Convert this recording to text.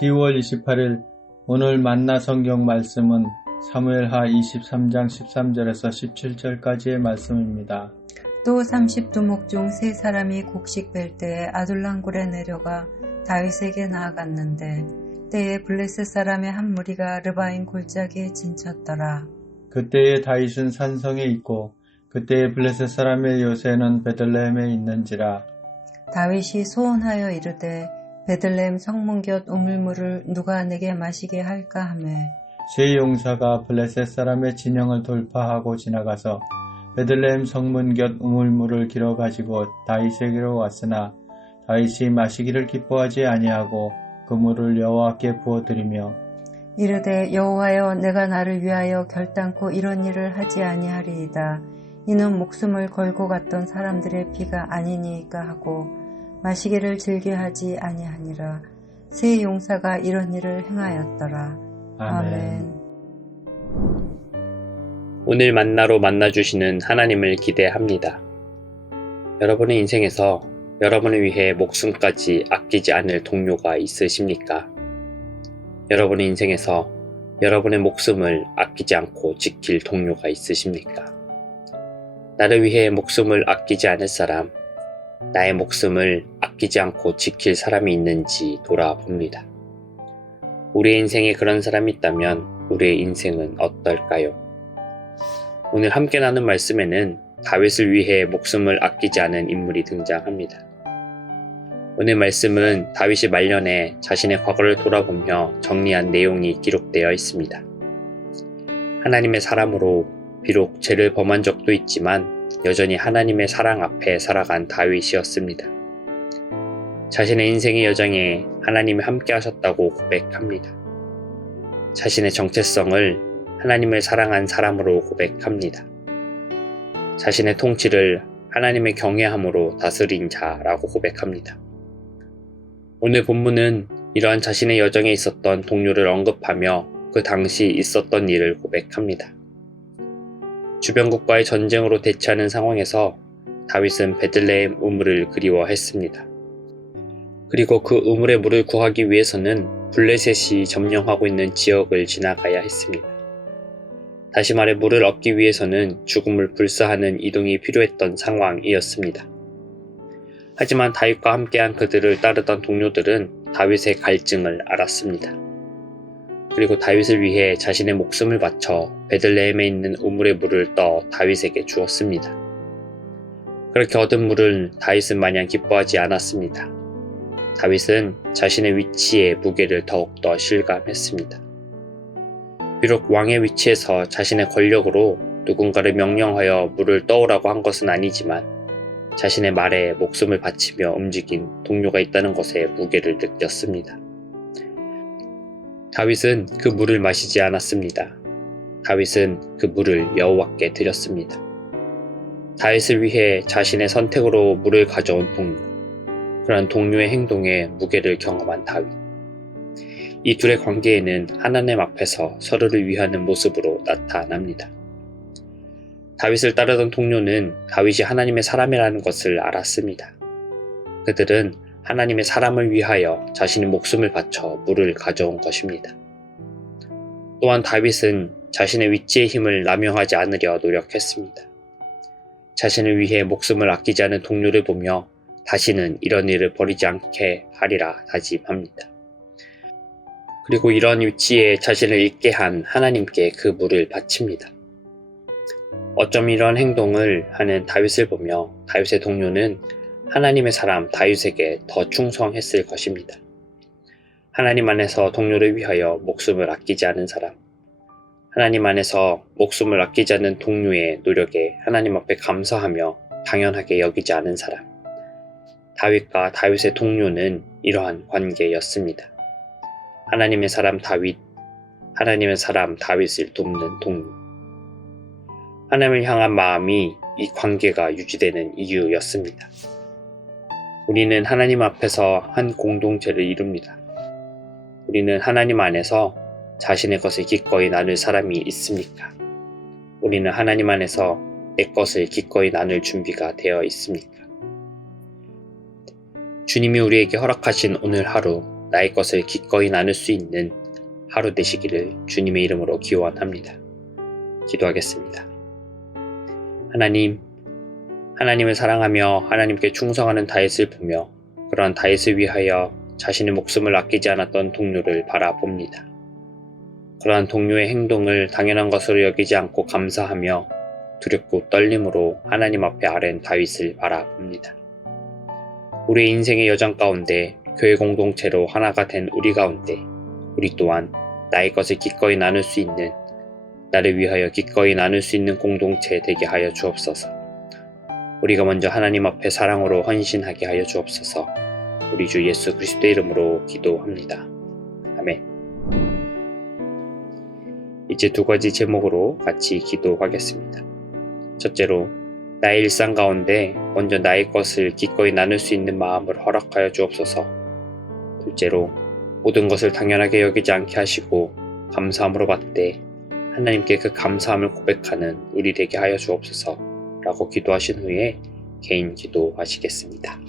10월 28일 오늘 만나 성경 말씀은 사무엘하 23장 13절에서 17절까지의 말씀입니다. 또 30두목 중 3사람이 곡식 뺄 때에 아둘람굴에 내려가 다윗에게 나아갔는데 때에 블레셋 사람의 한 무리가 르바임 골짜기에 진쳤더라. 그때에 다윗은 산성에 있고 그때에 블레셋 사람의 요새는 베들레헴에 있는지라. 다윗이 소원하여 이르되 베들레헴 성문 곁 우물물을 누가 내게 마시게 할까 하매 세 용사가 블레셋 사람의 진영을 돌파하고 지나가서 베들레헴 성문 곁 우물물을 길어 가지고 다윗에게로 왔으나 다윗이 마시기를 기뻐하지 아니하고 그 물을 여호와께 부어드리며 이르되 여호와여 내가 나를 위하여 결단코 이런 일을 하지 아니하리이다. 이는 목숨을 걸고 갔던 사람들의 피가 아니니까 하고 마시기를 즐겨하지 아니하니라. 세 용사가 이런 일을 행하였더라. 아멘. 오늘 만나로 만나주시는 하나님을 기대합니다. 여러분의 인생에서 여러분을 위해 목숨까지 아끼지 않을 동료가 있으십니까? 여러분의 인생에서 여러분의 목숨을 아끼지 않고 지킬 동료가 있으십니까? 나를 위해 목숨을 아끼지 않을 사람, 나의 목숨을 아끼지 않고 지킬 사람이 있는지 돌아봅니다. 우리의 인생에 그런 사람이 있다면 우리의 인생은 어떨까요? 오늘 함께 나눈 말씀에는 다윗을 위해 목숨을 아끼지 않은 인물이 등장합니다. 오늘 말씀은 다윗이 말년에 자신의 과거를 돌아보며 정리한 내용이 기록되어 있습니다. 하나님의 사람으로 비록 죄를 범한 적도 있지만 여전히 하나님의 사랑 앞에 살아간 다윗이었습니다. 자신의 인생의 여정에 하나님이 함께 하셨다고 고백합니다. 자신의 정체성을 하나님을 사랑한 사람으로 고백합니다. 자신의 통치를 하나님의 경외함으로 다스린 자라고 고백합니다. 오늘 본문은 이러한 자신의 여정에 있었던 동료를 언급하며 그 당시 있었던 일을 고백합니다. 주변국과의 전쟁으로 대치하는 상황에서 다윗은 베들레헴 우물을 그리워했습니다. 그리고 그 우물의 물을 구하기 위해서는 블레셋이 점령하고 있는 지역을 지나가야 했습니다. 다시 말해 물을 얻기 위해서는 죽음을 불사하는 이동이 필요했던 상황이었습니다. 하지만 다윗과 함께한 그들을 따르던 동료들은 다윗의 갈증을 알았습니다. 그리고 다윗을 위해 자신의 목숨을 바쳐 베들레헴에 있는 우물의 물을 떠 다윗에게 주었습니다. 그렇게 얻은 물을 다윗은 마냥 기뻐하지 않았습니다. 다윗은 자신의 위치에 무게를 더욱더 실감했습니다. 비록 왕의 위치에서 자신의 권력으로 누군가를 명령하여 물을 떠오라고 한 것은 아니지만 자신의 말에 목숨을 바치며 움직인 동료가 있다는 것에 무게를 느꼈습니다. 다윗은 그 물을 마시지 않았습니다. 다윗은 그 물을 여호와께 드렸습니다. 다윗을 위해 자신의 선택으로 물을 가져온 동료, 그런 동료의 행동에 무게를 경험한 다윗. 이 둘의 관계에는 하나님 앞에서 서로를 위하는 모습으로 나타납니다. 다윗을 따르던 동료는 다윗이 하나님의 사람이라는 것을 알았습니다. 그들은 하나님의 사람을 위하여 자신의 목숨을 바쳐 물을 가져온 것입니다. 또한 다윗은 자신의 위치의 힘을 남용하지 않으려 노력했습니다. 자신을 위해 목숨을 아끼지 않은 동료를 보며 다시는 이런 일을 벌이지 않게 하리라 다짐합니다. 그리고 이런 위치에 자신을 있게 한 하나님께 그 물을 바칩니다. 어쩜 이런 행동을 하는 다윗을 보며 다윗의 동료는 하나님의 사람 다윗에게 더 충성했을 것입니다. 하나님 안에서 동료를 위하여 목숨을 아끼지 않은 사람, 하나님 안에서 목숨을 아끼지 않는 동료의 노력에 하나님 앞에 감사하며 당연하게 여기지 않은 사람, 다윗과 다윗의 동료는 이러한 관계였습니다. 하나님의 사람 다윗, 하나님의 사람 다윗을 돕는 동료. 하나님을 향한 마음이 이 관계가 유지되는 이유였습니다. 우리는 하나님 앞에서 한 공동체를 이룹니다. 우리는 하나님 안에서 자신의 것을 기꺼이 나눌 사람이 있습니까? 우리는 하나님 안에서 내 것을 기꺼이 나눌 준비가 되어 있습니까? 주님이 우리에게 허락하신 오늘 하루, 나의 것을 기꺼이 나눌 수 있는 하루 되시기를 주님의 이름으로 기원합니다. 기도하겠습니다. 하나님을 사랑하며 하나님께 충성하는 다윗을 보며 그러한 다윗을 위하여 자신의 목숨을 아끼지 않았던 동료를 바라봅니다. 그러한 동료의 행동을 당연한 것으로 여기지 않고 감사하며 두렵고 떨림으로 하나님 앞에 아랜 다윗을 바라봅니다. 우리의 인생의 여정 가운데 교회 공동체로 하나가 된 우리 가운데 우리 또한 나의 것을 기꺼이 나눌 수 있는, 나를 위하여 기꺼이 나눌 수 있는 공동체 되게 하여 주옵소서. 우리가 먼저 하나님 앞에 사랑으로 헌신하게 하여 주옵소서. 우리 주 예수 그리스도의 이름으로 기도합니다. 아멘. 이제 두 가지 제목으로 같이 기도하겠습니다. 첫째로, 나의 일상 가운데 먼저 나의 것을 기꺼이 나눌 수 있는 마음을 허락하여 주옵소서. 둘째로, 모든 것을 당연하게 여기지 않게 하시고 감사함으로 받되 하나님께 그 감사함을 고백하는 우리 되게 하여 주옵소서 라고 기도하신 후에 개인 기도하시겠습니다.